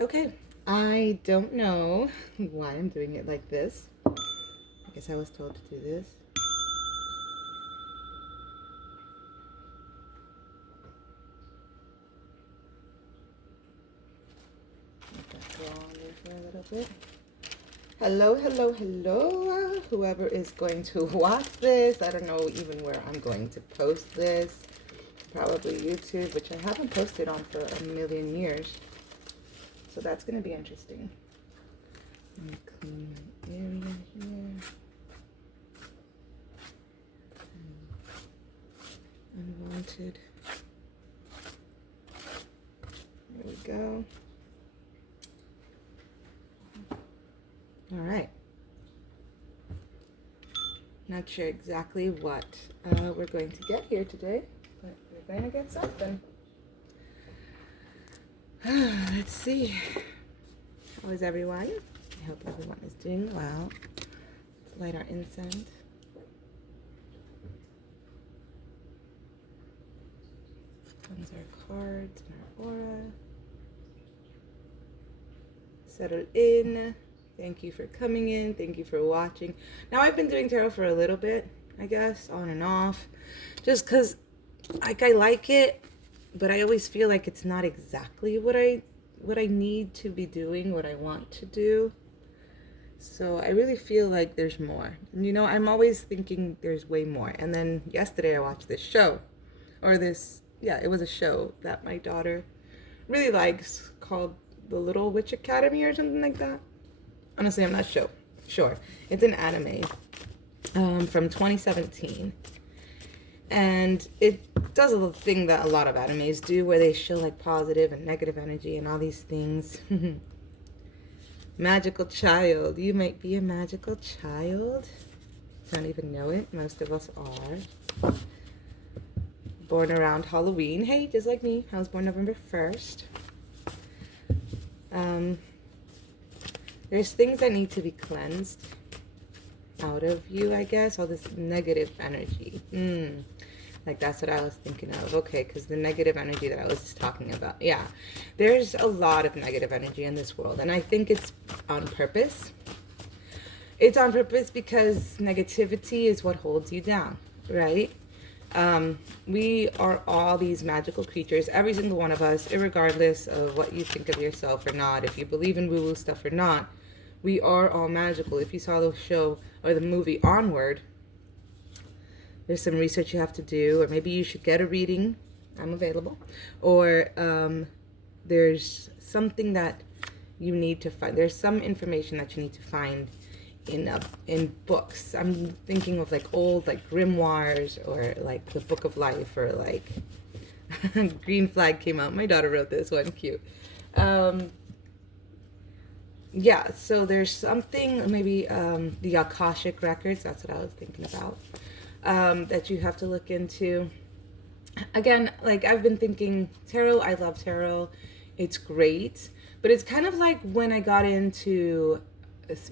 Okay, I don't know why I'm doing it like this. I guess I was told to do this. Let that go on there for a little bit. Hello, hello, hello. Whoever is going to watch this, I don't know even where I'm going to post this. Probably YouTube, which I haven't posted on for a million years. So that's going to be interesting. Let me clean my area here. Unwanted. There we go. All right. Not sure exactly what we're going to get here today, but we're going to get something. Let's see. How is everyone? I hope everyone is doing well. Let's light our incense. Cleanse our cards and our aura. Settle in. Thank you for coming in. Thank you for watching. Now, I've been doing tarot for a little bit, I guess, on and off. Just because, I like it, but I always feel like it's not exactly what I need to be doing, what I want to do. So I really feel like there's more. You know, I'm always thinking there's way more. And then yesterday I watched this show. It was a show that my daughter really likes called The Little Witch Academy or something like that. Honestly, I'm not sure. It's an anime from 2017. And it does a little thing that a lot of animes do where they show like positive and negative energy and all these things. Magical child. You might be a magical child. Don't even know it. Most of us are. Born around Halloween. Hey, just like me. I was born November 1st. There's things that need to be cleansed out of you, I guess. All this negative energy. Like, that's what I was thinking of. Okay, because the negative energy that I was just talking about. Yeah, there's a lot of negative energy in this world. And I think it's on purpose. It's on purpose because negativity is what holds you down, right? We are all these magical creatures, every single one of us, irregardless of what you think of yourself or not, if you believe in woo-woo stuff or not, we are all magical. If you saw the show or the movie Onward, there's some research you have to do, or maybe you should get a reading. I'm available. Or there's something that you need to find. There's some information that you need to find in books. I'm thinking of like old like grimoires or like the Book of Life or like Green Flag came out. My daughter wrote this one, cute. Yeah, so there's something, maybe the Akashic records, that's what I was thinking about, that you have to look into. Again, like I've been thinking tarot, I love tarot, it's great, but it's kind of like when I got into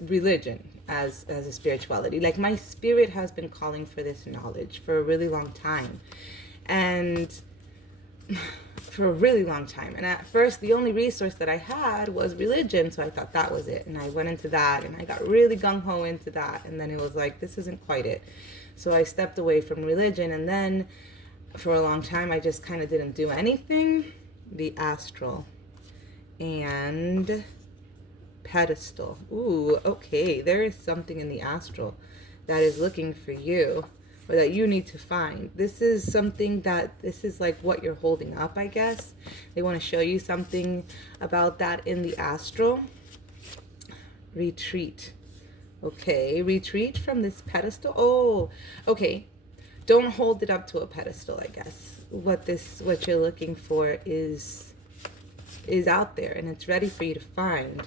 religion as a spirituality. Like my spirit has been calling for this knowledge for a really long time. And for a really long time. And at first, the only resource that I had was religion. So I thought that was it. And I went into that and I got really gung-ho into that. And then it was like, this isn't quite it. So I stepped away from religion. And then for a long time, I just kind of didn't do anything. The astral and pedestal. Ooh, okay. There is something in the astral that is looking for you, or that you need to find. This is something this is like what you're holding up, I guess. They want to show you something about that in the astral. Retreat. Okay, retreat from this pedestal. Oh, okay. Don't hold it up to a pedestal, I guess. What you're looking for is out there and it's ready for you to find.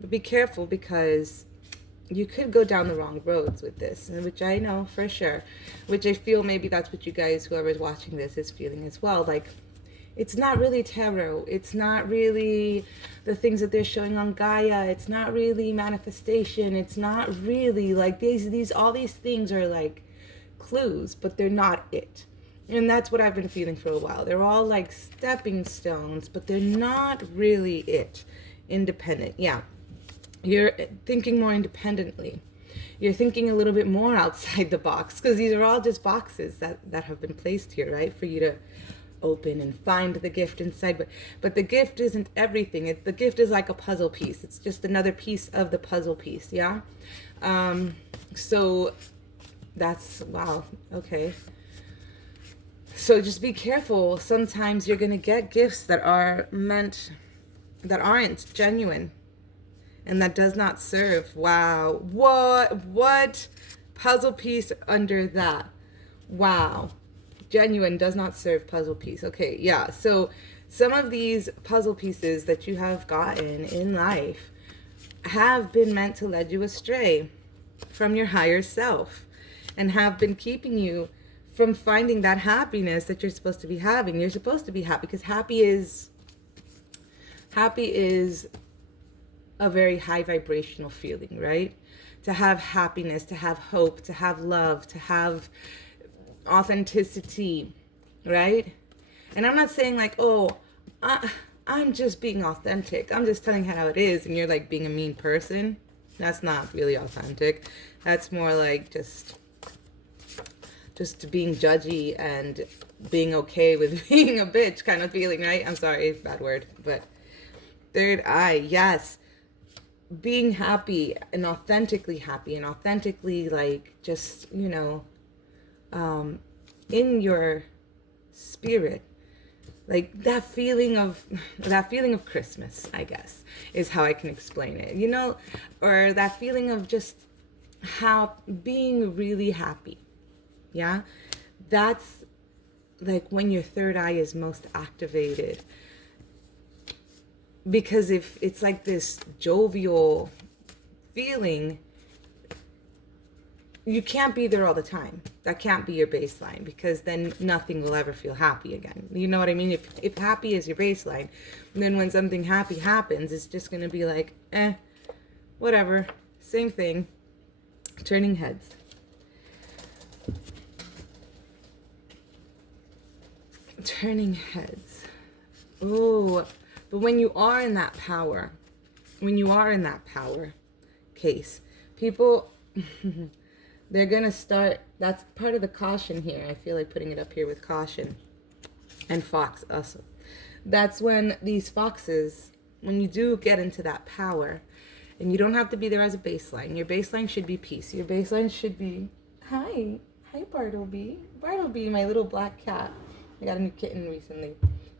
But be careful because you could go down the wrong roads with this, which I know for sure, which I feel maybe that's what you guys, whoever's watching this, is feeling as well. Like, it's not really tarot. It's not really the things that they're showing on Gaia. It's not really manifestation. It's not really like all these things are like clues, but they're not it. And that's what I've been feeling for a while. They're all like stepping stones, but they're not really it. Independent. Yeah. You're thinking more independently. You're thinking a little bit more outside the box, because these are all just boxes that have been placed here, right? For you to open and find the gift inside. But the gift isn't everything. The gift is like a puzzle piece. It's just another piece of the puzzle piece. Yeah. So that's, wow. Okay. So just be careful. Sometimes you're going to get gifts that aren't genuine, and that does not serve. Wow. What puzzle piece under that? Wow. Genuine does not serve puzzle piece. Okay, yeah. So some of these puzzle pieces that you have gotten in life have been meant to lead you astray from your higher self, and have been keeping you from finding that happiness that you're supposed to be having. You're supposed to be happy, because happy is a very high vibrational feeling, right? To have happiness, to have hope, to have love, to have authenticity, right? And I'm not saying like, oh, I'm just being authentic. I'm just telling how it is, and you're like being a mean person. That's not really authentic. That's more like just being judgy and being okay with being a bitch kind of feeling, right? I'm sorry, bad word, but third eye, yes. Being happy and authentically like just, in your spirit, like that feeling of Christmas, I guess, is how I can explain it, or that feeling of just how being really happy. Yeah, that's like when your third eye is most activated, because if it's like this jovial feeling, you can't be there all the time. That can't be your baseline, because then nothing will ever feel happy again. You know what I mean? If happy is your baseline, then when something happy happens, it's just going to be like, whatever, same thing. Turning heads. Turning heads. Oh, but when you are in that power case, people, they're going to start, that's part of the caution here. I feel like putting it up here with caution and fox also. That's when these foxes, when you do get into that power, and you don't have to be there as a baseline. Your baseline should be peace. Your baseline should be, hi Bartleby. Bartleby, my little black cat. I got a new kitten recently.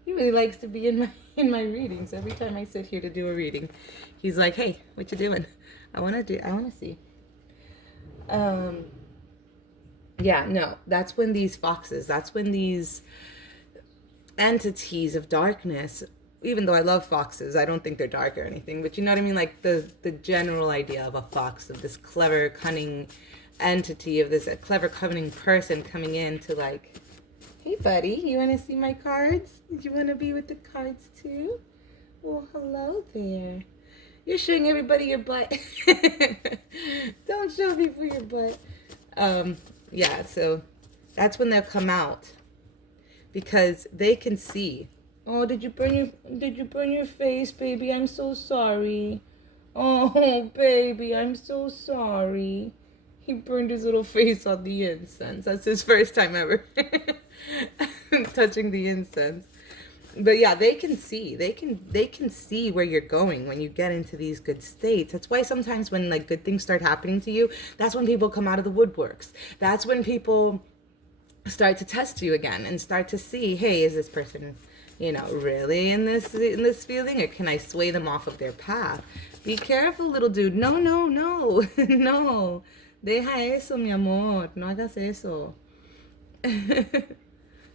He really likes to be in my readings. Every time I sit here to do a reading, he's like, "Hey, what you doing? I want to see." Yeah, no, that's when these foxes, that's when these entities of darkness, even though I love foxes, I don't think they're dark or anything, but you know what I mean? Like the general idea of a fox, of this clever, cunning entity, of this clever, cunning person coming in to like, hey buddy, you want to see my cards? You want to be with the cards too? Well, hello there. You're showing everybody your butt. Don't show people your butt. Yeah, so that's when they'll come out, because they can see. Oh, did you burn your face, baby? I'm so sorry. Oh, baby, I'm so sorry. He burned his little face on the incense. That's his first time ever touching the incense. But yeah, they can see. They can see where you're going when you get into these good states. That's why sometimes when like good things start happening to you, that's when people come out of the woodworks. That's when people start to test you again and start to see, hey, is this person, really in this feeling, or can I sway them off of their path? Be careful, little dude. No, no. Deja eso, mi amor. No hagas eso.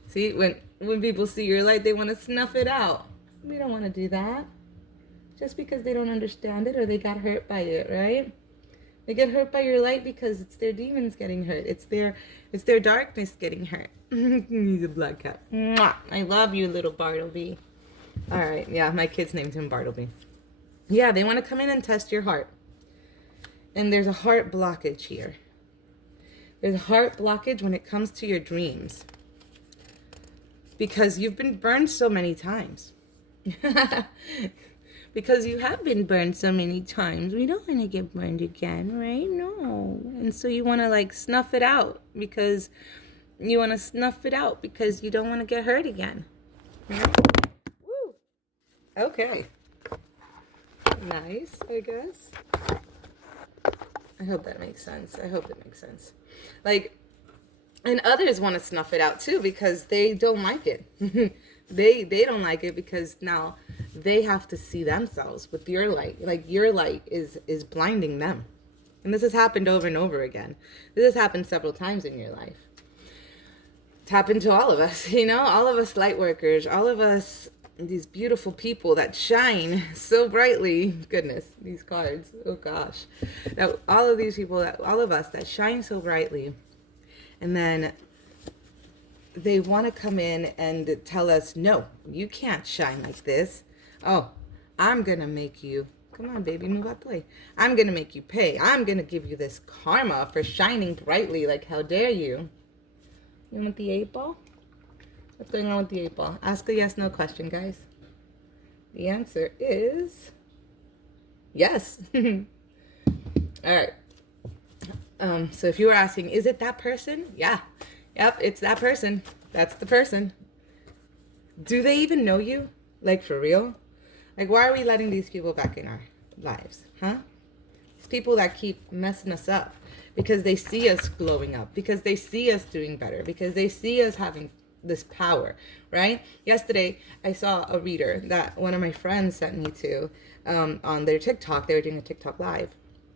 See, when people see your light, they want to snuff it out. We don't want to do that. Just because they don't understand it or they got hurt by it, right? They get hurt by your light because it's their demons getting hurt. It's their darkness getting hurt. He's a black cat. Mwah! I love you, little Bartleby. All right, yeah, my kids named him Bartleby. Yeah, they want to come in and test your heart. And there's a heart blockage here. There's a heart blockage when it comes to your dreams. because you've been burned so many times. Because you have been burned so many times. We don't want to get burned again, right? No. And so you want to like snuff it out because you want to snuff it out because you don't want to get hurt again. Right? Woo. Okay. Nice, I guess. I hope that makes sense. I hope it makes sense. Like, and others want to snuff it out too because they don't like it. They don't like it because now they have to see themselves with your light. Like your light is blinding them. And this has happened over and over again. This has happened several times in your life. It's happened to all of us, you know, all of us light workers, all of us, these beautiful people that shine so brightly. Goodness, these cards. Oh gosh. That all of these people, that all of us that shine so brightly. And then they want to come in and tell us, no, you can't shine like this. Oh, I'm going to make you, come on, baby, move out the way. I'm going to make you pay. I'm going to give you this karma for shining brightly. Like, how dare you? You want the 8-ball? What's going on with the 8-ball? Ask a yes, no question, guys. The answer is yes. All right. So if you were asking, is it that person? Yeah. Yep, it's that person. That's the person. Do they even know you? Like, for real? Like, why are we letting these people back in our lives? Huh? These people that keep messing us up because they see us glowing up, because they see us doing better, because they see us having this power, right? Yesterday, I saw a reader that one of my friends sent me to on their TikTok. They were doing a TikTok live.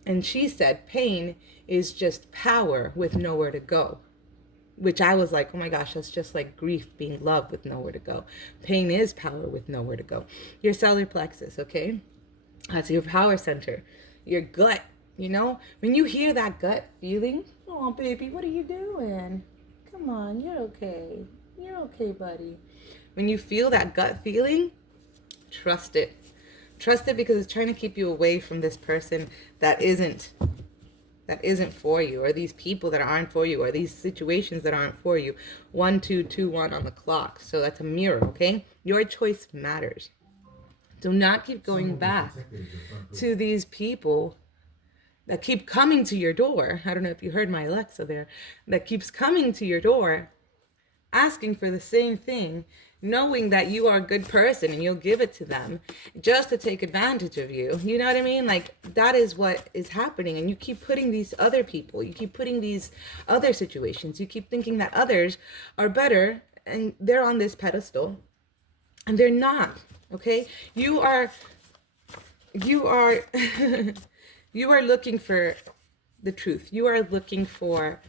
And she said, pain is just power with nowhere to go. Which I was like, oh my gosh, that's just like grief being love with nowhere to go. Pain is power with nowhere to go. Your solar plexus, okay? That's your power center. Your gut, you know? When you hear that gut feeling, oh, baby, what are you doing? Come on, you're okay. You're okay, buddy. When you feel that gut feeling, trust it. Trust it because it's trying to keep you away from this person that isn't for you, or these people that aren't for you, or these situations that aren't for you. 1 2 2 1 on the clock. So that's a mirror, okay? Your choice matters. Do not keep going back to these people that keep coming to your door. I don't know if you heard my Alexa there. That keeps coming to your door, asking for the same thing, knowing that you are a good person and you'll give it to them just to take advantage of you. You know what I mean? Like, that is what is happening. And you keep putting these other people, you keep putting these other situations, you keep thinking that others are better and they're on this pedestal and they're not. Okay? You are you are looking for the truth. You are looking for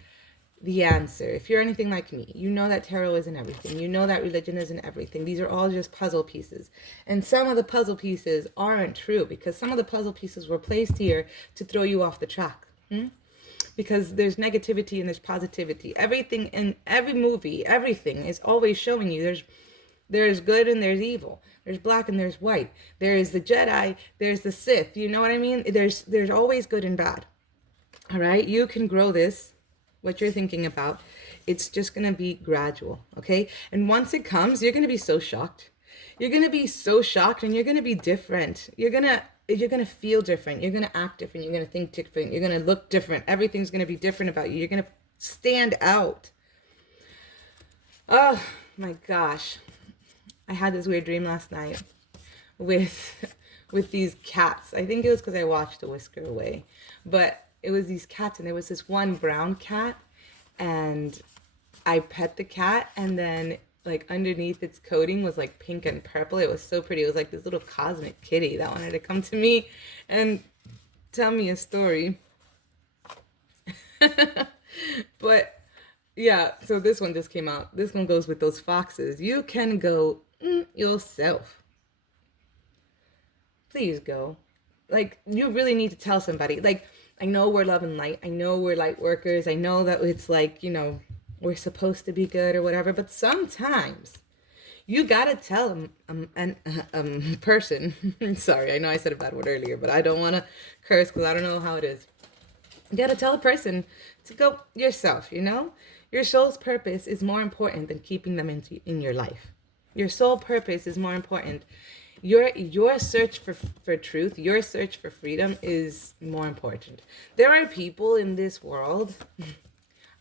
the answer. If you're anything like me, you know that tarot isn't everything. You know that religion isn't everything. These are all just puzzle pieces. And some of the puzzle pieces aren't true because some of the puzzle pieces were placed here to throw you off the track. Because there's negativity and there's positivity. Everything in every movie, everything is always showing you there's good and there's evil. There's black and there's white. There is the Jedi, there's the Sith. You know what I mean? There's always good and bad. All right? You can grow this. What you're thinking about, it's just going to be gradual, okay? And once it comes, you're going to be so shocked. You're going to be so shocked and you're going to be different. You're going to feel different. You're going to act different. You're going to think different. You're going to look different. Everything's going to be different about you. You're going to stand out. Oh my gosh. I had this weird dream last night with these cats. I think it was because I watched A Whisker Away, but it was these cats, and there was this one brown cat, and I pet the cat, and then like underneath its coating was like pink and purple. It was so pretty. It was like this little cosmic kitty that wanted to come to me and tell me a story. But yeah, so this one just came out. This one goes with those foxes. You can go yourself. Please go. Like, you really need to tell somebody. Like, I know we're love and light. I know we're light workers. I know that it's like, you know, we're supposed to be good or whatever. But sometimes you gotta tell a person. Sorry, I know I said a bad word earlier, but I don't want to curse because I don't know how it is. You gotta tell a person to go yourself, you know? Your soul's purpose is more important than keeping them in your life. Your soul purpose is more important. Your search for truth, your search for freedom is more important. There are people in this world,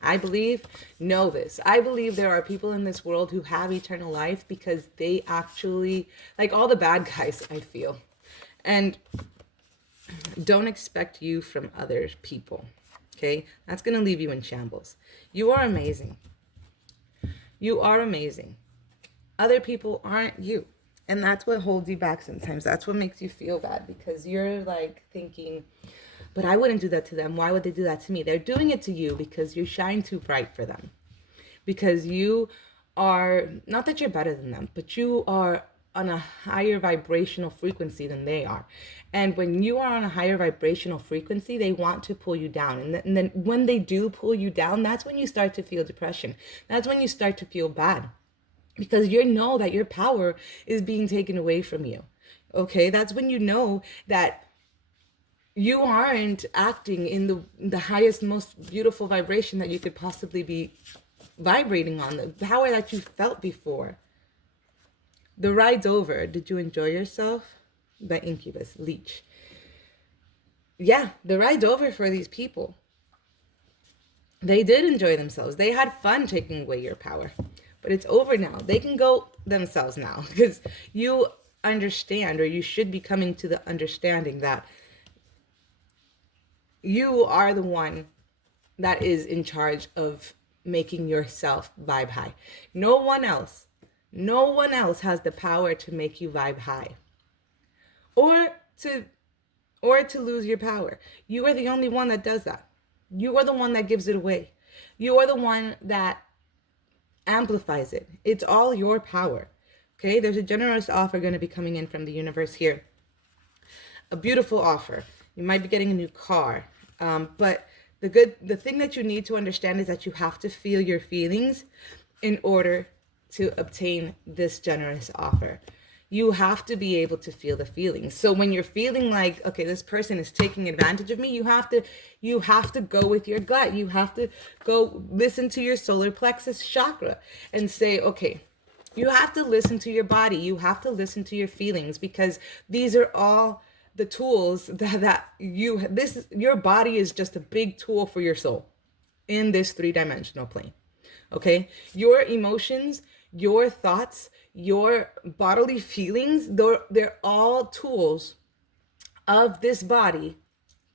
I believe, know this. I believe there are people in this world who have eternal life because they actually, like all the bad guys, I feel. And don't expect you from other people. Okay? That's going to leave you in shambles. You are amazing. You are amazing. Other people aren't you. And that's what holds you back sometimes. That's what makes you feel bad, because you're like thinking, but I wouldn't do that to them. Why would they do that to me? They're doing it to you because you shine too bright for them. Because you are, not that you're better than them, but you are on a higher vibrational frequency than they are. And when you are on a higher vibrational frequency, they want to pull you down. And then when they do pull you down, that's when you start to feel depression. That's when you start to feel bad. Because you know that your power is being taken away from you. Okay, that's when you know that you aren't acting in the highest, most beautiful vibration that you could possibly be vibrating on, the power that you felt before. The ride's over. Did you enjoy yourself? By Incubus, Leech. Yeah, the ride's over for these people. They did enjoy themselves. They had fun taking away your power. But it's over now. They can go themselves now, because you understand, or you should be coming to the understanding that you are the one that is in charge of making yourself vibe high. No one else has the power to make you vibe high, or to lose your power. You are the only one that does that. You are the one that gives it away. You are the one that amplifies it. It's all your power. Okay, there's a generous offer going to be coming in from the universe here. A beautiful offer. You might be getting a new car, but the thing that you need to understand is that you have to feel your feelings in order to obtain this generous offer. You have to be able to feel the feelings. So when you're feeling like, okay, this person is taking advantage of me, you have to go with your gut. You have to go listen to your solar plexus chakra and say, okay, you have to listen to your body. You have to listen to your feelings, because these are all the tools your body is just a big tool for your soul in this 3-dimensional plane. Okay? Your emotions, your thoughts, your bodily feelings, they're all tools of this body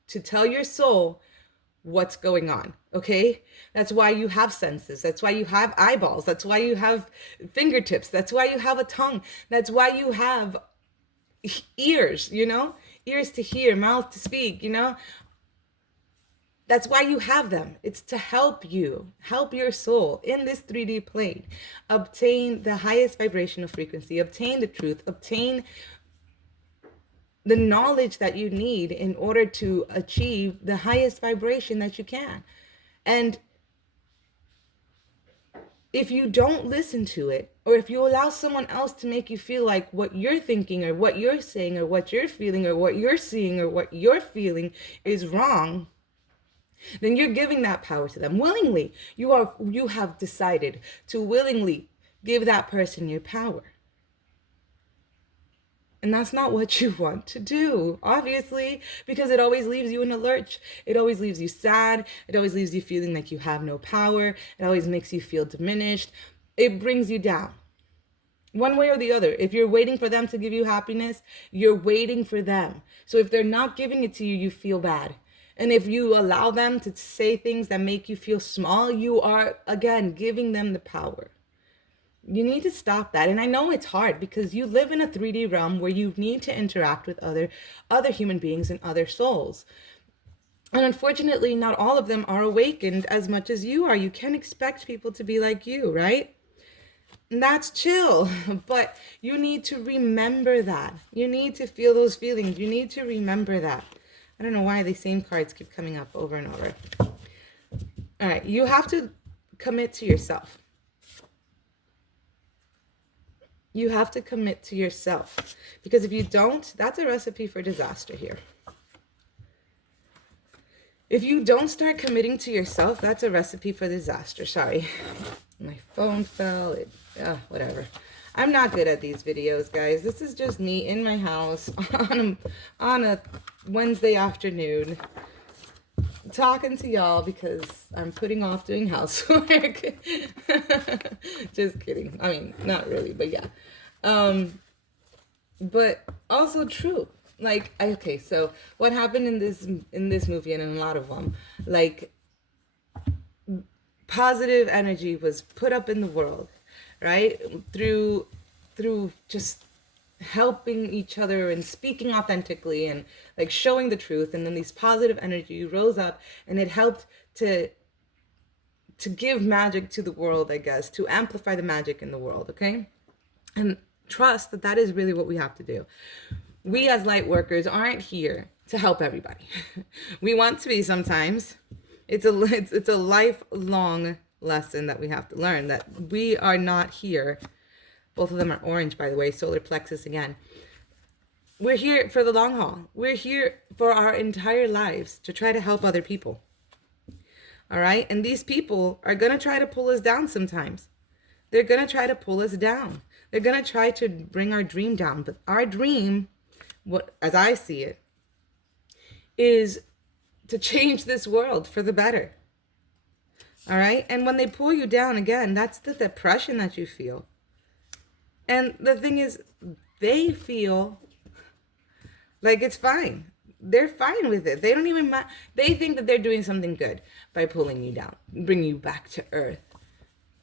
to tell your soul what's going on. Okay? That's why you have senses. That's why you have eyeballs. That's why you have fingertips. That's why you have a tongue. That's why you have ears, ears to hear, mouth to speak, That's why you have them. It's to help your soul in this 3D plane obtain the highest vibrational frequency, obtain the truth, obtain the knowledge that you need in order to achieve the highest vibration that you can. And if you don't listen to it, or if you allow someone else to make you feel like what you're thinking or what you're saying or what you're feeling or what you're seeing or what you're feeling is wrong, then you're giving that power to them willingly. You have decided to willingly give that person your power. And that's not what you want to do, obviously, because it always leaves you in a lurch. It always leaves you sad. It always leaves you feeling like you have no power. It always makes you feel diminished. It brings you down. One way or the other. If you're waiting for them to give you happiness, you're waiting for them. So if they're not giving it to you, you feel bad. And if you allow them to say things that make you feel small, you are, again, giving them the power. You need to stop that. And I know it's hard because you live in a 3D realm where you need to interact with other human beings and other souls. And unfortunately, not all of them are awakened as much as you are. You can't expect people to be like you, right? And that's chill. But you need to remember that. You need to feel those feelings. You need to remember that. I don't know why the same cards keep coming up over and over. All right, you have to commit to yourself. You have to commit to yourself. Because if you don't, that's a recipe for disaster here. If you don't start committing to yourself, that's a recipe for disaster. Sorry, my phone fell. Whatever. I'm not good at these videos, guys. This is just me in my house on a Wednesday afternoon talking to y'all because I'm putting off doing housework. Just kidding. I mean, not really, but yeah. But also true. Like, okay, so what happened in this movie and in a lot of them, like, positive energy was put up in the world, right? Through just helping each other and speaking authentically and like showing the truth, and then these positive energy rose up and it helped to give magic to the world, I guess, to amplify the magic in the world, okay? And trust that that is really what we have to do. We as light workers aren't here to help everybody. We want to be sometimes. It's a lifelong lesson that we have to learn, that we are not here. Both of them are orange, by the way, solar plexus again. We're here for the long haul. We're here for our entire lives to try to help other people. All right? And these people are going to try to pull us down sometimes. They're going to try to pull us down. They're going to try to bring our dream down. But our dream, what as I see it, is to change this world for the better. All right? And when they pull you down, again, that's the depression that you feel. And the thing is, they feel like it's fine. They're fine with it. They don't even mind. They think that they're doing something good by pulling you down, bringing you back to earth.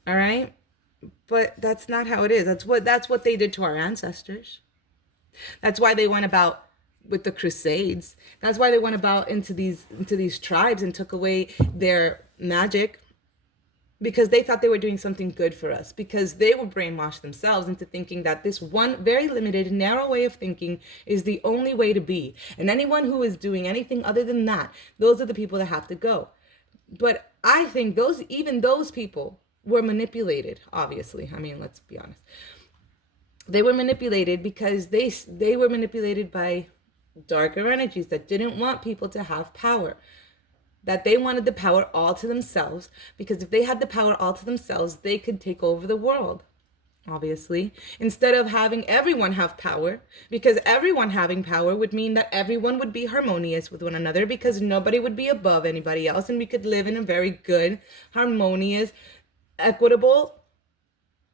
All right? But that's not how it is. That's what they did to our ancestors. That's why they went about with the Crusades. That's why they went about into these tribes and took away their magic, because they thought they were doing something good for us, because they were brainwashed themselves into thinking that this one very limited, narrow way of thinking is the only way to be. And anyone who is doing anything other than that, those are the people that have to go. But I think those people were manipulated, obviously. I mean, let's be honest. They were manipulated because they were manipulated by darker energies that didn't want people to have power. That they wanted the power all to themselves, because if they had the power all to themselves, they could take over the world, obviously, instead of having everyone have power, because everyone having power would mean that everyone would be harmonious with one another, because nobody would be above anybody else, and we could live in a very good, harmonious, equitable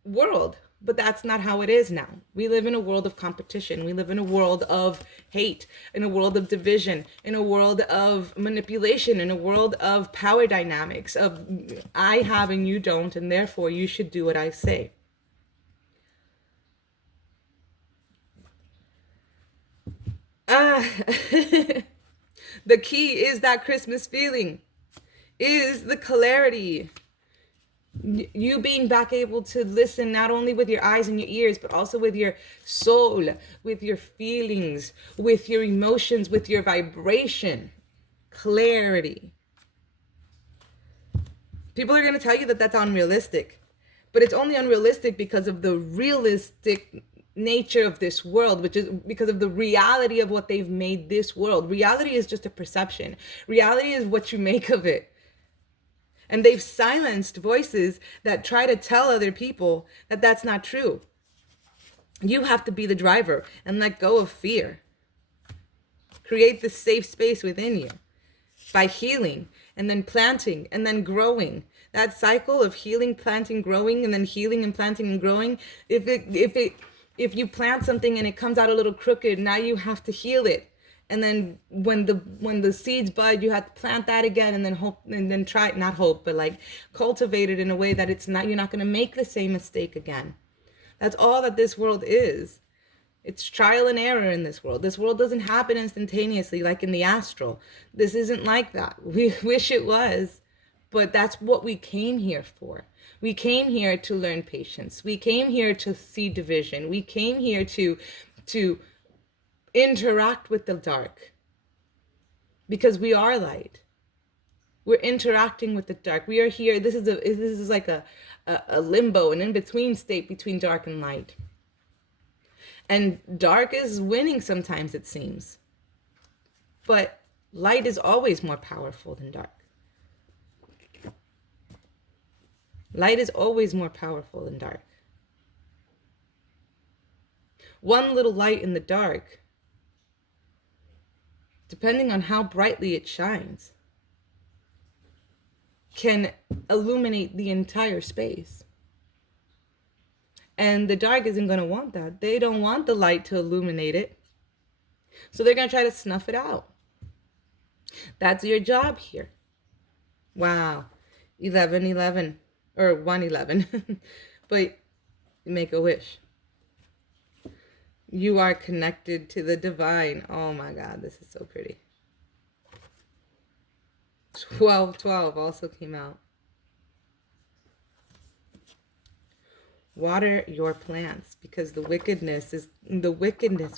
world. But that's not how it is now. We live in a world of competition. We live in a world of hate, in a world of division, in a world of manipulation, in a world of power dynamics, of I have and you don't, and therefore you should do what I say. The key is that Christmas feeling, is the clarity. You being back able to listen not only with your eyes and your ears, but also with your soul, with your feelings, with your emotions, with your vibration. Clarity. People are going to tell you that that's unrealistic, but it's only unrealistic because of the realistic nature of this world, which is because of the reality of what they've made this world. Reality is just a perception. Reality is what you make of it. And they've silenced voices that try to tell other people that that's not true. You have to be the driver and let go of fear. Create this safe space within you by healing and then planting and then growing. That cycle of healing, planting, growing, and then healing and planting and growing. If you plant something and it comes out a little crooked, now you have to heal it. And then when the seeds bud, you have to plant that again, and then hope, and then try, not hope, but like cultivate it in a way that it's not, you're not going to make the same mistake again. That's all that this world is. It's trial and error in this world. This world doesn't happen instantaneously like in the astral. This isn't like that. We wish it was, but that's what we came here for. We came here to learn patience. We came here to see division. We came here to interact with the dark, because we are light. We're interacting with the dark. We are here. This is like a limbo, an in-between state between dark and light. And dark is winning sometimes, it seems. But Light is always more powerful than dark. Light is always more powerful than dark. One little light in the dark, depending on how brightly it shines, can illuminate the entire space. And the dark isn't going to want that. They don't want the light to illuminate it. So they're going to try to snuff it out. That's your job here. Wow. 1111 or 111. But make a wish. You are connected to the divine. Oh my God, this is so pretty. 1212 also came out. Water your plants, because the wickedness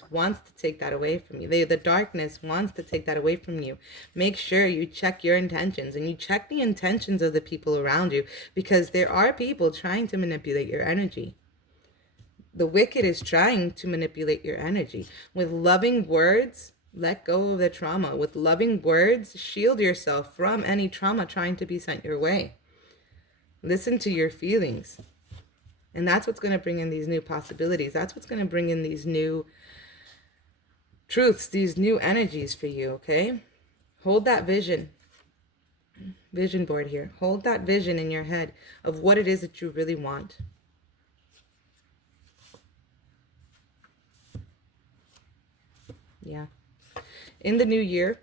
wants to take that away from you. The darkness wants to take that away from you. Make sure you check your intentions, and you check the intentions of the people around you, because there are people trying to manipulate your energy. The wicked is trying to manipulate your energy. With loving words, let go of the trauma. With loving words, shield yourself from any trauma trying to be sent your way. Listen to your feelings. And that's what's going to bring in these new possibilities. That's what's going to bring in these new truths, these new energies for you, okay? Hold that vision board here. Hold that vision in your head of what it is that you really want. Yeah. In the new year,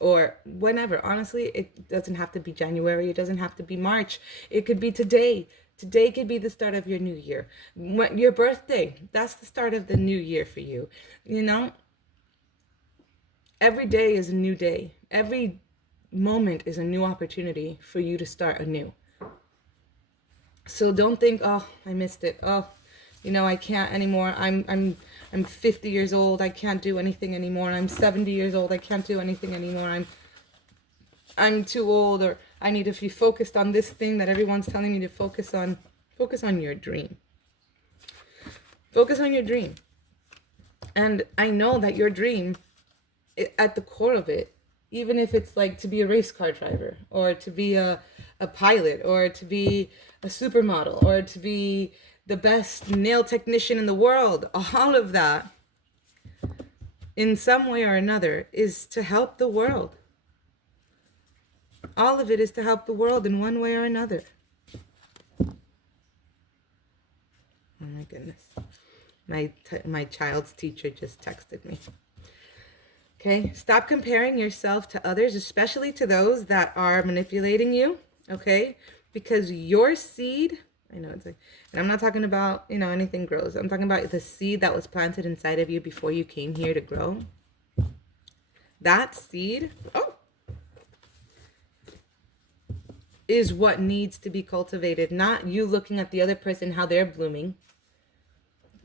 or whenever, honestly, it doesn't have to be January. It doesn't have to be March. It could be today. Today could be the start of your new year. Your birthday, that's the start of the new year for you. You know, every day is a new day. Every moment is a new opportunity for you to start anew. So don't think, oh, I missed it. Oh, I can't anymore. I'm 50 years old. I can't do anything anymore. I'm 70 years old. I can't do anything anymore. I'm too old, or I need to be focused on this thing that everyone's telling me to focus on. Focus on your dream. Focus on your dream. And I know that your dream, at the core of it, even if it's like to be a race car driver, or to be a pilot, or to be a supermodel, or to be the best nail technician in the world, all of that, in some way or another, is to help the world. All of it is to help the world in one way or another. Oh my goodness. My child's teacher just texted me. Okay, stop comparing yourself to others, especially to those that are manipulating you, okay? Because your seed, I know it's like, and I'm not talking about, anything grows. I'm talking about the seed that was planted inside of you before you came here to grow. That seed, is what needs to be cultivated, not you looking at the other person, how they're blooming.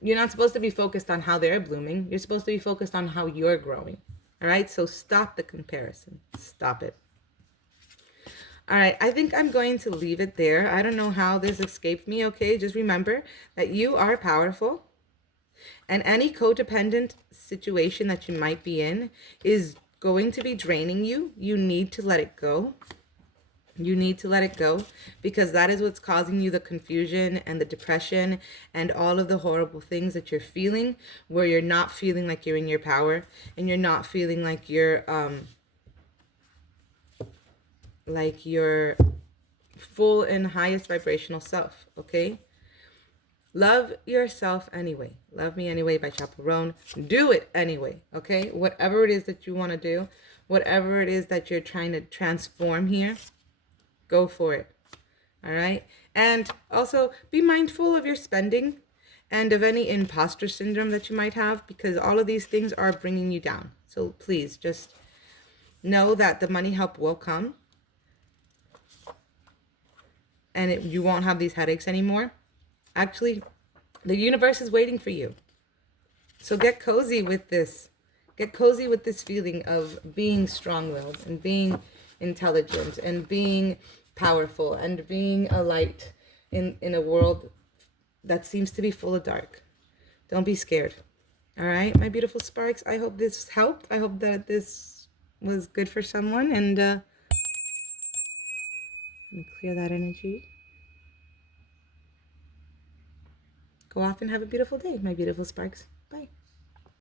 You're not supposed to be focused on how they're blooming. You're supposed to be focused on how you're growing. All right, so stop the comparison. Stop it. All right, I think I'm going to leave it there. I don't know how this escaped me, okay? Just remember that you are powerful. And any codependent situation that you might be in is going to be draining you. You need to let it go. You need to let it go, because that is what's causing you the confusion and the depression and all of the horrible things that you're feeling, where you're not feeling like you're in your power, and you're not feeling like you're full and highest vibrational self, okay? Love yourself anyway. Love Me Anyway by Chaperone. Do it anyway, okay? Whatever it is that you want to do, whatever it is that you're trying to transform here, go for it. All right? And also be mindful of your spending and of any imposter syndrome that you might have, because all of these things are bringing you down. So please just know that the money help will come, and you won't have these headaches anymore. Actually, the universe is waiting for you. So get cozy with this. Get cozy with this feeling of being strong-willed and being intelligent and being powerful and being a light in a world that seems to be full of dark. Don't be scared. All right, my beautiful sparks. I hope this helped. I hope that this was good for someone, and let me clear that energy. Go off and have a beautiful day, my beautiful sparks.